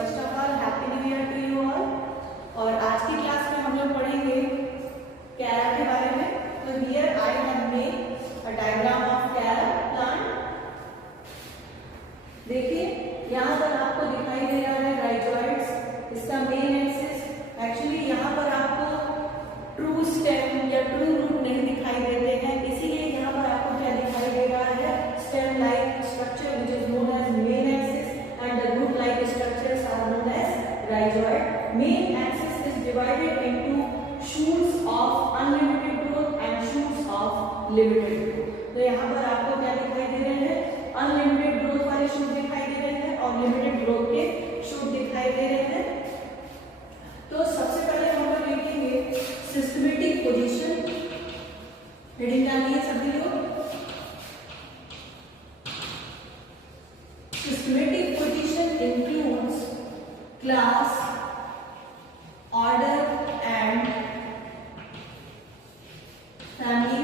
First of all happy new year to you all. और आज की क्लास में हम लोग पढ़ेंगे कैरा के बारे में। तो here I have made a diagram of Kaira plant. देखिए यहाँ पर आपको दिखाई दे रहा है राइजोइड्स, इसका मेन एक्सिस। एक्चुअली यहाँ पर आपको ट्रू स्टेम या ट्रू रूट नहीं दिखाई देते हैं, इसीलिए यहाँ पर आपको क्या दिखाई दे रहा है, stem like structure which is known as main axis and the root like structures are known as rhizoid. Main axis is divided into shoots of unlimited growth and shoots of limited growth. तो यहाँ पर आपको क्या दिखाई दे रहे हैं, unlimited growth वाले shoot दिखाई दे रहे हैं और लिमिटेड ग्रोथ के शूट दिखाई दे रहे हैं। तो सबसे पहले हम लोग देखेंगे सिस्टमेटिक पोजीशन। हेडिंग डालिए सभी लोग। Systematic position includes class, order and family.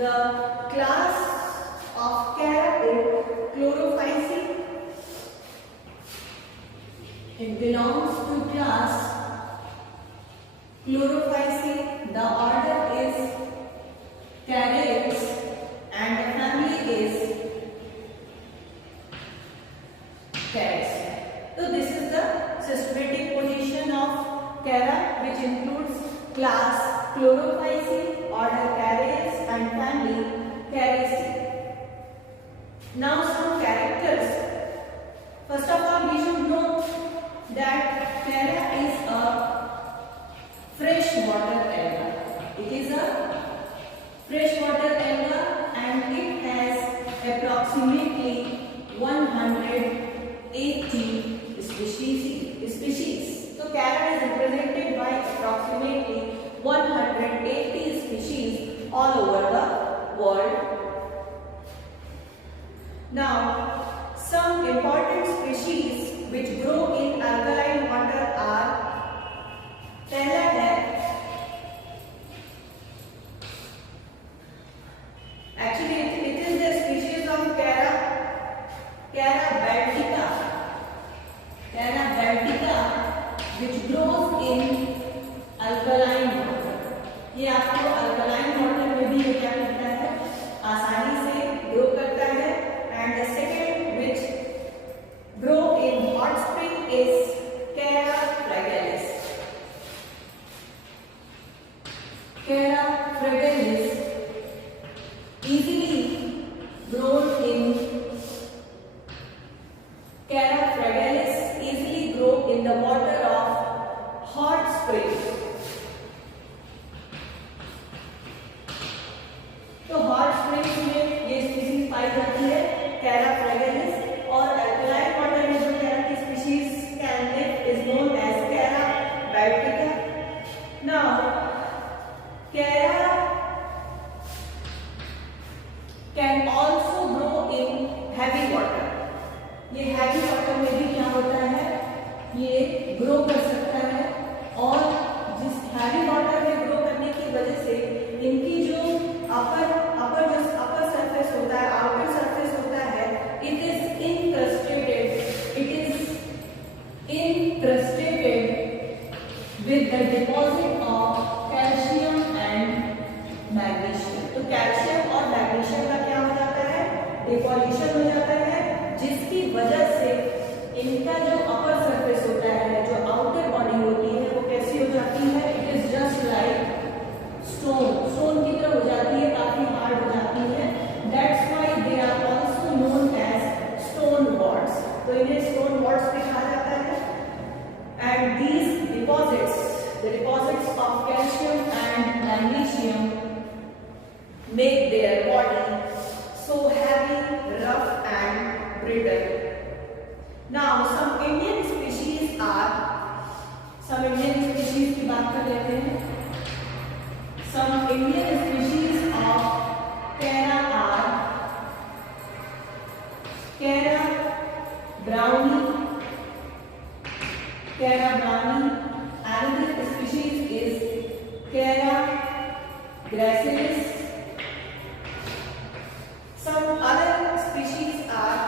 The class of Cara is Chlorophyceae. It belongs to class Chlorophyceae. The order is Carids and the family is Carids. So this is the systematic position of Cara, which includes class Chlorophyceae, order Carids and family Caridaceae. Now some characters. First of all, we should know that Cara is a freshwater alga. It is a freshwater alga and it has approximately 180 species. So Cara is represented by approximately 180 species all over the world. Now, some important species which grow in alkaline water are पहला है actually it is the species of Cara baltica. Cara baltica which grows in alkaline water. ये आपको alkaline water में भी क्या करता है, आसानी से ग्रो करता है। And the second which grow in hot spring is Cara fragalis. Cara fragalis easily grown in Cara fragalis easily grow in the water of hot springs. तो hot springs में ये स्पीशीज पाई जाती है Cara fragalis, और alkaline water में जो Cara की species can live is known as Cara baltica. Now Cara can also grow in heavy water. ये हैवी वाटर में भी क्या होता है, ये ग्रो कर सकता है। और जिस हैवी वाटर में ग्रो करने की वजह से इनकी जो अपर सरफेस होता है, आउटर सरफेस होता है, it is incrustated with the deposit of calcium and magnesium. तो कैल्शियम और मैग्नीशियम का क्या हो जाता है, डिपॉल्यूशन हो जाता है, जिसकी वजह से इनका जो अपर सरफेस होता है, जो आउटर बॉडी होती है, वो कैसी हो जाती है, it is just like stone की तरह हो जाती है, काफी हार्ड हो जाती है। That's why they are also known as stoneworts. तो इन्हें स्टोन वॉर्ड्स भी कहा जाता है। And these deposits, the deposits of calcium and magnesium make their body so heavy, rough and brittle. Now some Indian species की बात कर लेते हैं। Some Indian species of Cara are Cara brownie. Another species is Cara gracilis. Some other species are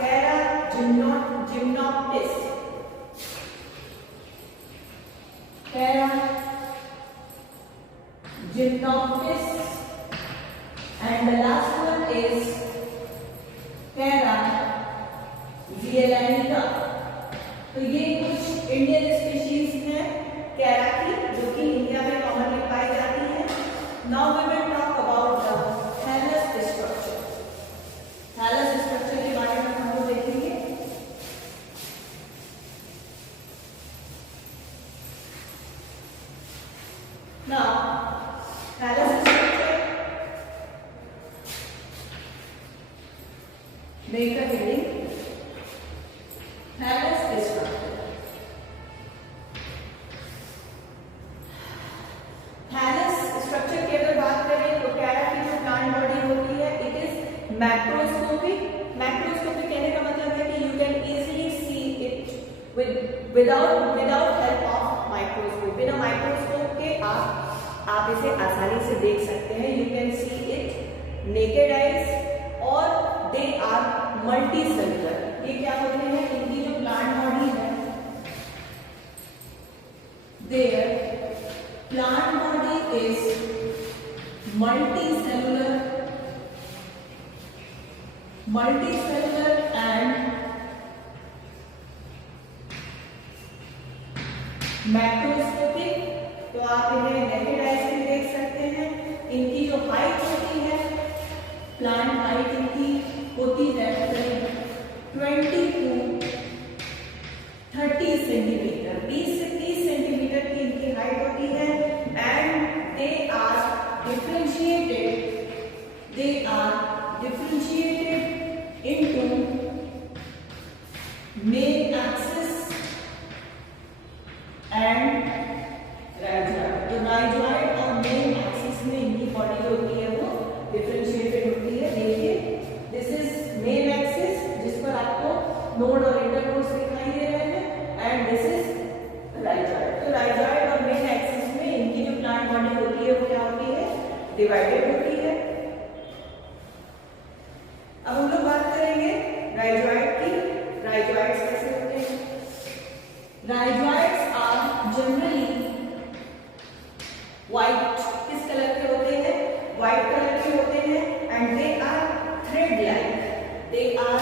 Cara gymnoptis. make a heading thallus structure. Thallus structure की अगर बात करें तो कैरा की जो प्लांट बॉडी होती है इट इज मैक्रोस्कोपिक. मैक्रोस्कोपिक कहने का मतलब है कि you can easily see it without help of microscope. बिना माइक्रोस्कोप के आप इसे आसानी से देख सकते हैं. You can see it naked eyes और दे आर मल्टी सेलुलर. ये क्या होते हैं, इनकी जो प्लांट बॉडी है there plant body is multicellular and macroscopic. तो आप इन्हें नेकेड आइज से देख सकते हैं. इनकी जो हाइट होती है, प्लांट हाइट इनकी होती है 20 to 30 सेंटीमीटर. 20 से 30 सेंटीमीटर की इनकी हाइट होती है. And they are differentiated into main axis and rhizoid. तो rhizoid और main axis में इनकी बॉडी जो होती है वो डिफरेंशिएटेड होती है. देखिए दिस इज मेन एक्सिस जिस पर आपको नोड और इंटरनोड्स दिखाई दे रहे हैं एंड दिस इज राइजॉइड. तो राइजॉइड और मेन एक्सिस में इनकी जो प्लांट बॉडी होती है वो क्या होती है, डिवाइडेड होती है. अब हम लोग बात करेंगे राइजॉइड की. राइजॉइड्स कैसे होते हैं? Rhizoids are generally white. किस कलर के होते हैं? व्हाइट कलर के होते हैं. And they are thread like. They are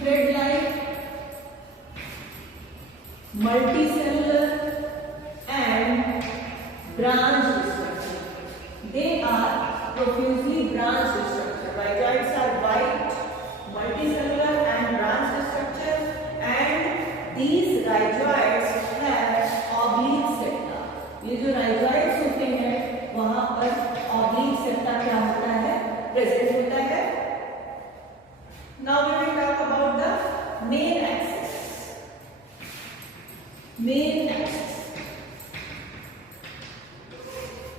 thread like multicellular and branched structure. They are profusely branched structure. Rhizoids are white, multicellular and branched structure, and these rhizoids have oblique septa. ये जो rhizoids होते हैं वहां पर oblique septa क्या होता है, present होता है. Now we will talk about the main axis.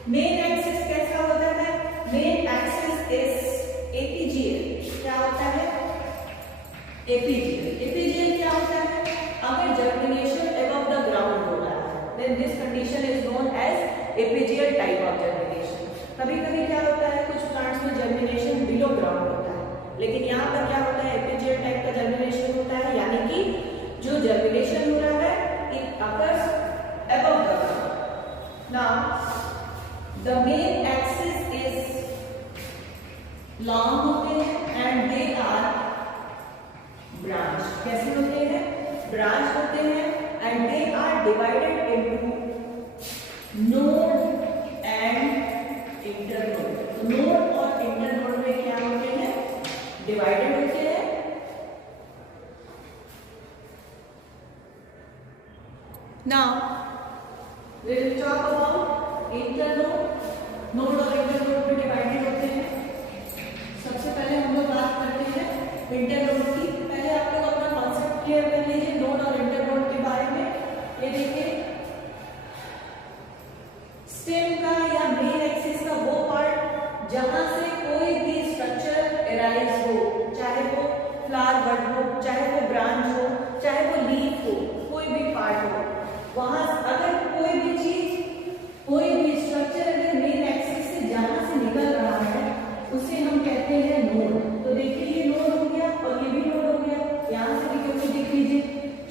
Main axis कैसा होता है? Main axis is epigeal. क्या होता है? एपीजियल. एपीजियल क्या होता है? अगर जर्मिनेशन अबव द ग्राउंड हो रहा है then this condition is known as epigeal type of germination. कभी-कभी क्या होता है, कुछ प्लांट्स में जर्मिनेशन बिलो ग्राउंड होता है, लेकिन यहाँ पर क्या होता है, एपीजियल टाइप का जर्मिनेशन होता है. यानी कि जो जर्मिनेशन हो रहा है it occurs above the ground. Now the main axis is long होते हैं and they are branched. कैसे होते हैं? ब्रांच होते हैं and they are divided into node and internode. Node और इंटरनोड में क्या होते हैं? डिवाइडेड होते हैं. Now we will talk about internode. Node और इंटरनोड में डिवाइडेड होते हैं. सबसे पहले हम लोग बात करते हैं इंटरनोड की. पहले आप लोग अपना कॉन्सेप्ट क्लियर कर लीजिए नोड और इंटरनोड के बारे में. ये देखिए स्टेम का या मेन एक्सिस का वो पार्ट जहां से कोई भी स्ट्रक्चर एराइज हो, चाहे वो फ्लावर बड हो, चाहे वो ब्रांच हो, चाहे वो लीफ हो, कोई भी पार्ट हो, वहां अगर कोई भी चीज, कोई भी स्ट्रक्चर अगर मेन एक्सिस से जहां से निकल रहा है उसे हम कहते हैं नोड. तो देखिए ये नोड हो गया और ये भी नोड हो गया. यहाँ से भी क्योंकि देख लीजिए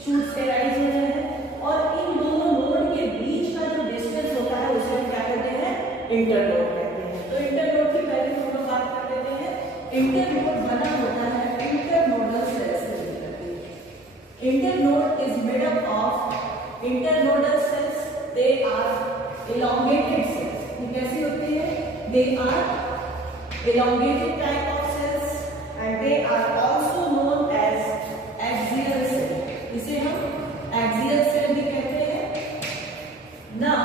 शूट्स एराइज हो रहे हैं और इन दोनों नोड के बीच का जो डिस्टेंस होता है उसे हम क्या कहते हैं? इंटरनोड कहते हैं. तो इंटरनोड की पहले हम लोग बात कर लेते हैं. इंटरनोड बना होता है इंटरनोडल सेल्स से मिलकर. Internode is made up of internodal cells. They are elongated cells. ये कैसी होती है? They are elongated type of cells and they are also known as axial cell. इसे हम axial cell भी कहते हैं. Now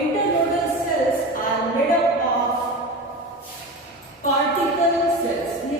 internodal cells are made up of particle cells. ये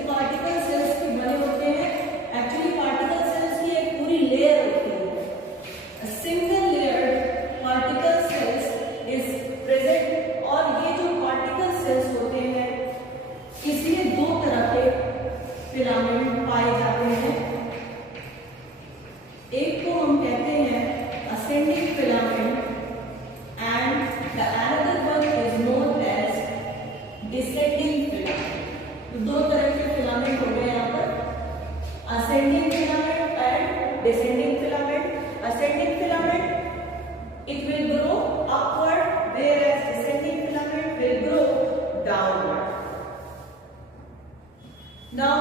नाउ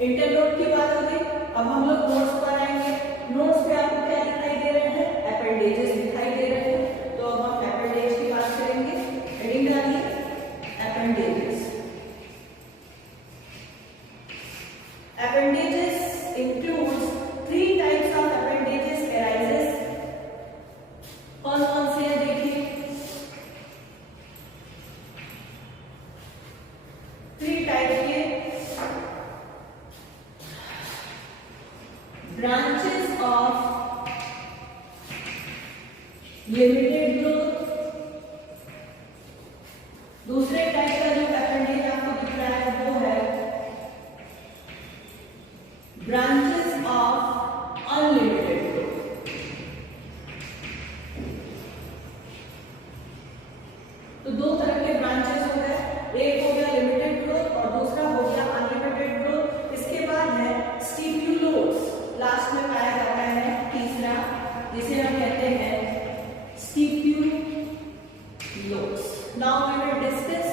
इंटरनोड की बात हो गई, अब हम लोग नोट्स पर आएंगे। नोट्स पे आपको क्या दिखाई दे रहे हैं? अपेंडेजेस दिखाई दे रहे हैं। तो अब हम अपेंडेज की बात करेंगे। हेडिंग डालिए appendages. Appendages includes 3 types of appendages arises. कौन कौन से हैं देखिए। 3 टाइप के branches of limited growth। दूसरे टाइप का जो अपेंडेज आपको दिख रहा है वो है branches of unlimited growth। तो दो तरह के ब्रांचेस हो गए, एक हो गया लिमिटेड ग्रोथ और दूसरा हो गया अनलिमिटेड ग्रोथ। इसके बाद है स्टिप्यूलोस, लास्ट में पाया जाता है तीसरा, जिसे हम कहते हैं stipulose. Now we will discuss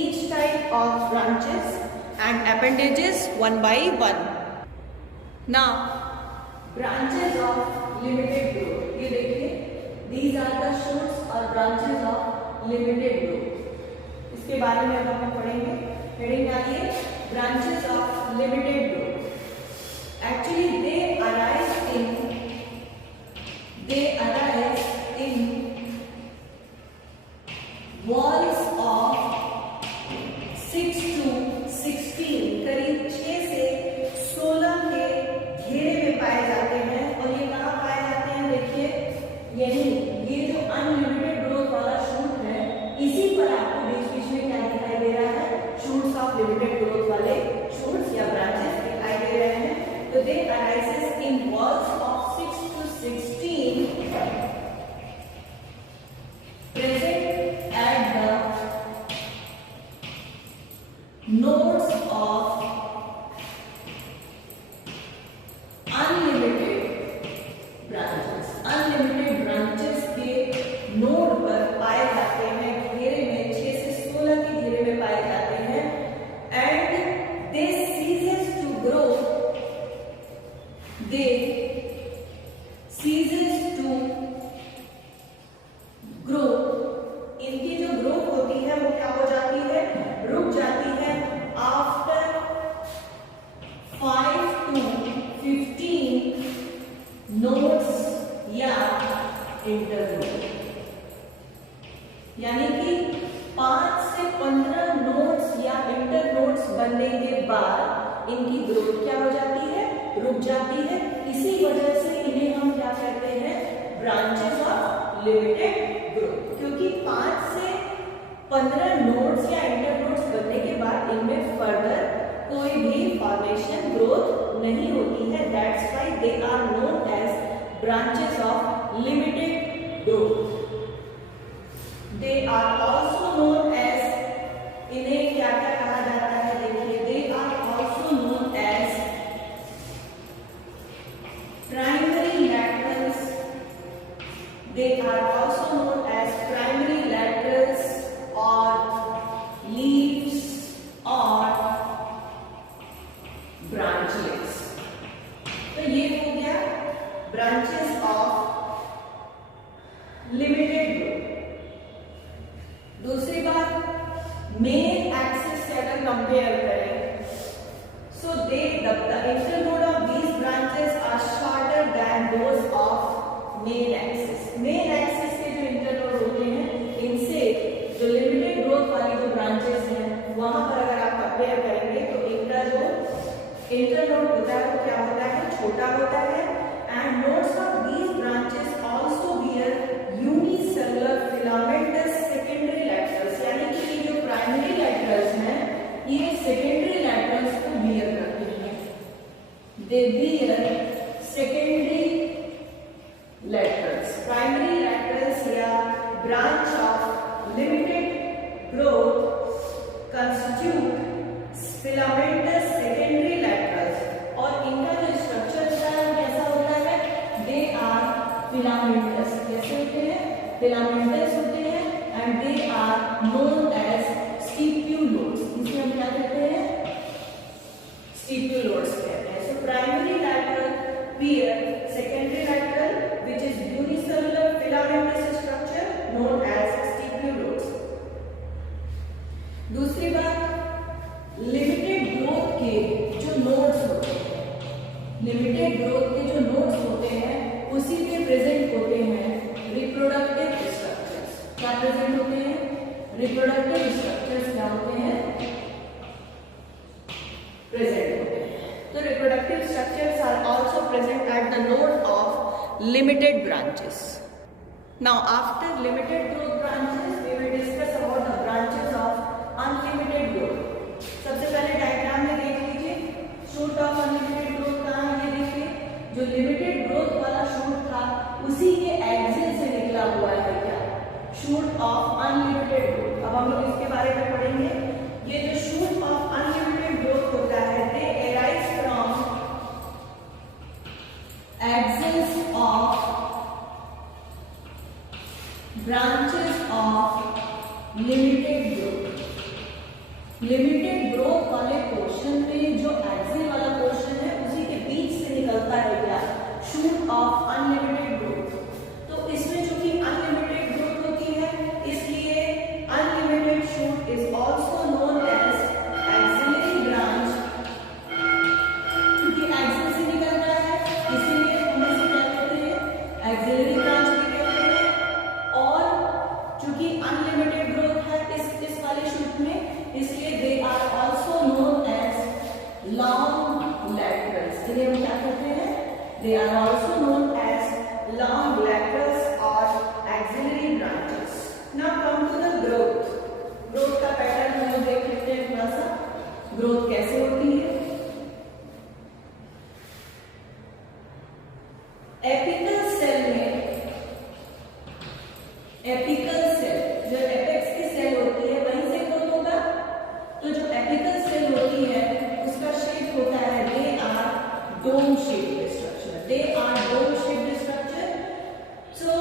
each type of branches and appendages one by one. Now branches of limited growth, ये देखिए दीज आर द शूट्स और ब्रांचेस ऑफ लिमिटेड ग्रोथ। इसके बारे में अब हम पढ़ेंगे। हेडिंग डालिए branches of limited growth. Actually, they arise in walls of 6 to 16, करीब 6 से 16 के घेरे में पाए जाते हैं। और ये कहाँ पाए जाते हैं? देखिए यही, ये जो अनलिमिटेड ग्रोथ वाला शूट है, इसी पर आपको बीच बीच में क्या दिखाई दे रहा है? शूट्स ऑफ लिमिटेड ग्रोथ वाले शूट्स या ब्रांचेस दिखाई दे रहे हैं। So they arises in walls of 6 to 16 present at the nodes of unlimited branches। Unlimited branches के नोड पर पाए जाते हैं, घेरे में 6 से 16 के घेरे में पाए जाते हैं। And they ceases to grow, they ceases to grow। इनकी जो ग्रोथ होती है वो क्या हो जाती है? रुक जाती है आफ्टर 5 to 15 नोड्स या इंटरनोड। यानी कि 5 से 15 नोड्स या इंटरनोड्स बनने के बाद इनकी ग्रोथ क्या हो जाती है? रुक जाती है। इसी वजह से इन्हें हम क्या कहते हैं? Branches of limited growth. क्योंकि 5 से 15 नोड्स या इंटरनोड्स बनने के बाद इनमें फर्दर कोई भी फॉर्मेशन ग्रोथ नहीं होती है। That's why they are known as branches of limited growth. They are also known as, इन्हें क्या क्या कहा जाता है? देखिए they are also known as primary laterals। They are also known as primary laterals or leaves or branches। तो ये हो गया branches of limited growth। दूसरी बात, मेन एक्सिस से अगर कंपेयर करें, so the internode of these branches are shorter than those of main axis। Main axis के जो इंटरनोड होते हैं, इनसे जो लिमिटेड ग्रोथ वाली जो ब्रांचेस हैं वहां पर अगर आप कंपेयर करेंगे तो इनका जो इंटरनोड होता है वो क्या होता है? छोटा होता है। And nodes of these branches also bear unicellular filamentous secondary laterals. यानी कि ये जो प्राइमरी लैटरल्स हैं ये सेकेंडरी लैटरल्स को बियर करते हैं। दे beer secondary laterals। Primary laterals या branch of limited growth constitute filamentous secondary laterals। और इनका जो स्ट्रक्चर होता है वो कैसा होता है? They are filamentous। कैसे होते हैं? filamentous होते हैं। And they are known as stipulose. इसे हम क्या कहते हैं? के जो नोड्स होते हैं, लिमिटेड ग्रोथ के जो नोड्स होते हैं उसी पे प्रेजेंट होते हैं रिप्रोडक्टिव स्ट्रक्चर्स। क्या प्रेजेंट होते हैं? रिप्रोडक्टिव स्ट्रक्चर्स क्या होते हैं? प्रेजेंट होते हैं। तो reproductive structures are also present at the node of limited branches. Now after limited growth branches we will discuss about the branches of unlimited growth. सबसे पहले डायग्राम में देख लीजिए शूट ऑफ अनलिमिटेड ग्रोथ कहाँ है, ये देखिए जो लिमिटेड ग्रोथ वाला शूट था उसी के एक्सिल से निकला हुआ है क्या, शूट ऑफ अनलिमिटेड ग्रोथ। अब हम लोग इसके बारे में पढ़ेंगे। ये जो शूट ऑफ अनलिमिटेड ग्रोथ होता है दे arise from exiles of branches of limited growth. Limited growth वाले पोर्शन में जो एक्सिल वाला पोर्शन है उसी के बीच से निकलता है क्या, शूट ऑफ अनलिमिटेड ग्रोथ। तो इसमें जो कि अनलिमिटेड ग्रोथ होती है इसलिए unlimited shoot is also known as axillary branch. क्योंकि एक्सिल से निकल रहा है इसीलिए हम इसे क्या कहते हैं, एक्सिलरी ब्रांच भी कहते हैं। और चूंकि अनलिमिटेड ग्रोथ है इस वाले शूट में इसलिए they are also known as long laterals. इन्हें हम क्या कहते हैं, they are also known as long laterals और axillary branches. Now come to the growth. Growth का पैटर्न हम लोग देख लेते हैं थोड़ा सा, ग्रोथ कैसे होती है। एपिकल सेल में, एपिकल सेल जो एपेक्स की सेल होती है वहीं से ग्रोथ होगा। तो जो एपिकल सेल होती है उसका शेप होता है they are dome shaped structure, they are dome shaped structure. So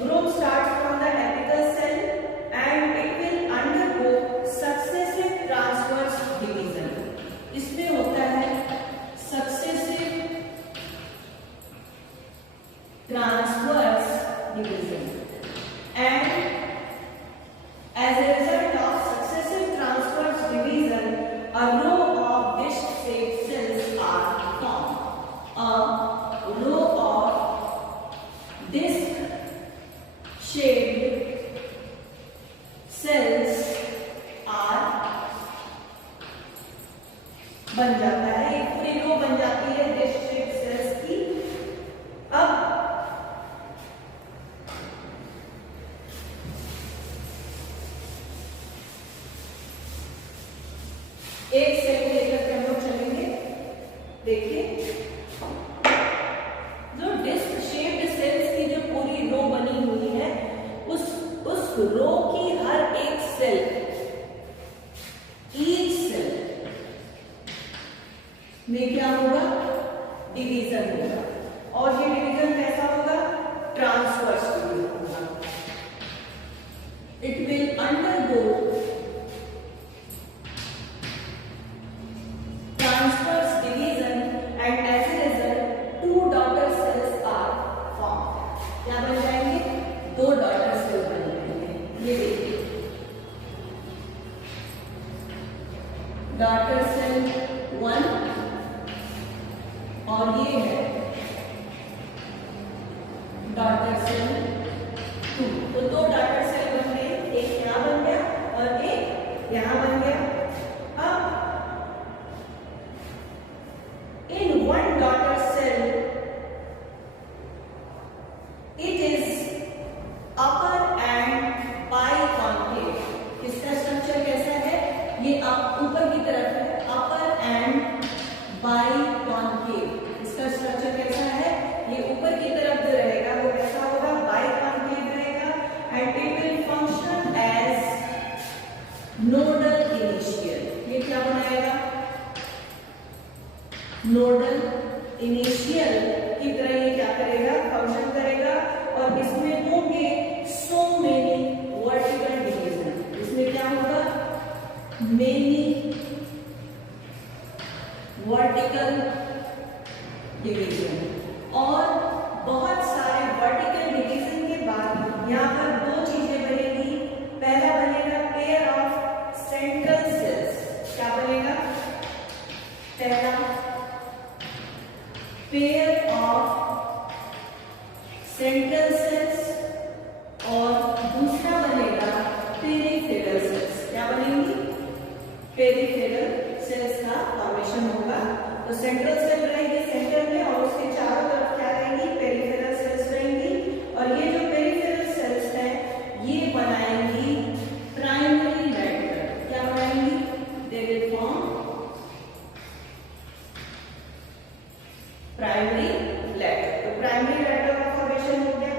growth starts from the apical cell and it will undergo successive transverse division. इसमें होता है successive transverse division and as a result of successive transverse division a row of dish shaped cells are formed। A row of disc shaped cells are बन जाता है, एक पूरी रो बन जाती है डिश शेप्ड सेल्स की। अब एक सेल को लेकर के हम लोग चलेंगे। देखिए जो डिस्क शेप्ड सेल्स की जो पूरी रो बनी हुई है उस रो की हर एक सेल, ईच सेल में क्या होगा, डिवीजन होगा। और ये डिवीजन कैसा होगा, ट्रांसवर्स डिवीजन होगा। It will undergo transverse division and as a result two daughter cells are formed। क्या बन जाएंगे, दो daughter cells बन जाएंगे। ये देखिए daughter cell 1 और ये है daughter cell 2। तो दो daughter cell बन गए, एक यहाँ बन गया और एक यहाँ बन गया। अब in one daughter cell it is upper and biconcave। इसका स्ट्रक्चर कैसा है, ये आप ऊपर की तरफ है, अपर एंड बाइकॉन्केव। इसका स्ट्रक्चर कैसा है, ये ऊपर की तरफ जो रहेगा वो कैसा होगा, बाइकॉन्केव रहेगा and it will function as nodal initial. ये क्या बनाएगा, नोडल इनिशियल की तरह ये क्या करेगा, फंक्शन करेगा। और इसमें होंगे सो मेनी वर्टिकल डिवीजन। इसमें क्या होगा, मेनी वर्टिकल डिवीजन। और बहुत सारे वर्टिकल डिवीजन के बाद यहाँ पर दो चीजें बनेगी। पहला बनेगा पेयर ऑफ सेंट्रल सेल्स। क्या बनेगा, पहला पेयर ऑफ सेंट्रल सेल्स और दूसरा बनेगा पेरिफेरल सेल्स। क्या बनेंगी? पेरिफेरल सेल्स का फॉर्मेशन होगा। तो सेंट्रल सेल रहेगी सेंटर में और उसके चारों तरफ क्या रहेंगी? पेरिफेरल सेल्स रहेंगी। और ये जो पेरिफेरल सेल्स है ये बनाएंगी प्राइमरी लेटर। क्या बनाएंगी? दे विल फॉर्म प्राइमरी लेटर। तो प्राइमरी लेटर का फॉर्मेशन हो गया।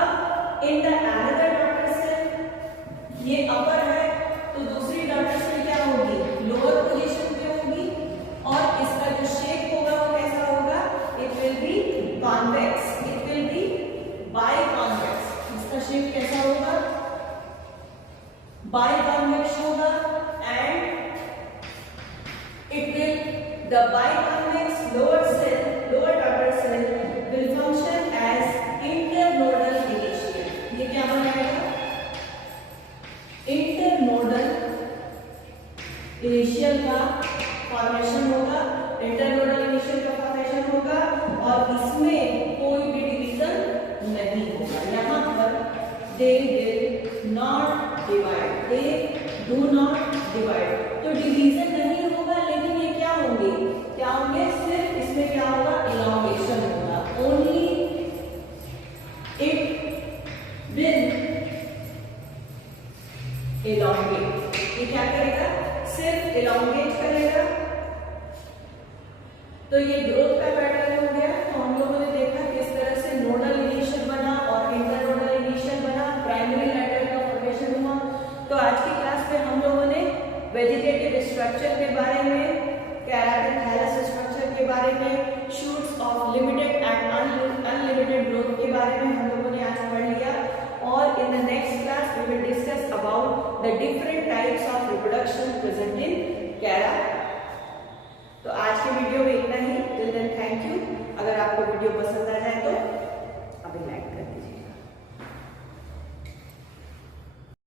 अब in the another daughter cell ये अपर है तो दूसरी डॉटर सेल क्या होगी? लोअर पोजीशन पे होगी और इसका जो शेप होगा वो कैसा होगा? It will be convex, it will be biconvex. इसका शेप कैसा होगा? बाइकॉन्वेक्स होगा and it will the biconvex lower cell lower daughter cell will function as internodal initial. ये क्या बनाएगा? इंटरनोडल इनिशियल का फॉर्मेशन होगा। इंटरनोडल इनिशियल का फॉर्मेशन होगा और इसमें कोई भी डिवीजन नहीं होगा। यहाँ पर they will not divide, they do not divide. तो डिवीजन नहीं होगा लेकिन ये क्या होंगे? क्या होंगे? सिर्फ इसमें क्या होगा? इलॉन्गेशन होगा। Only it will elongate. ये क्या करेगा? सिर्फ इलॉन्गेट करेगा। तो ये ग्रोथ का पैटर्न हो गया। तो हम लोगों ने देखा किस तरह से नोडल इनिशियल बना और इंटरनोडल इनिशियल बना, प्राइमरी लेटर का फॉर्मेशन हुआ। तो आज की क्लास में हम लोगों ने वेजिटेटिव स्ट्रक्चर के बारे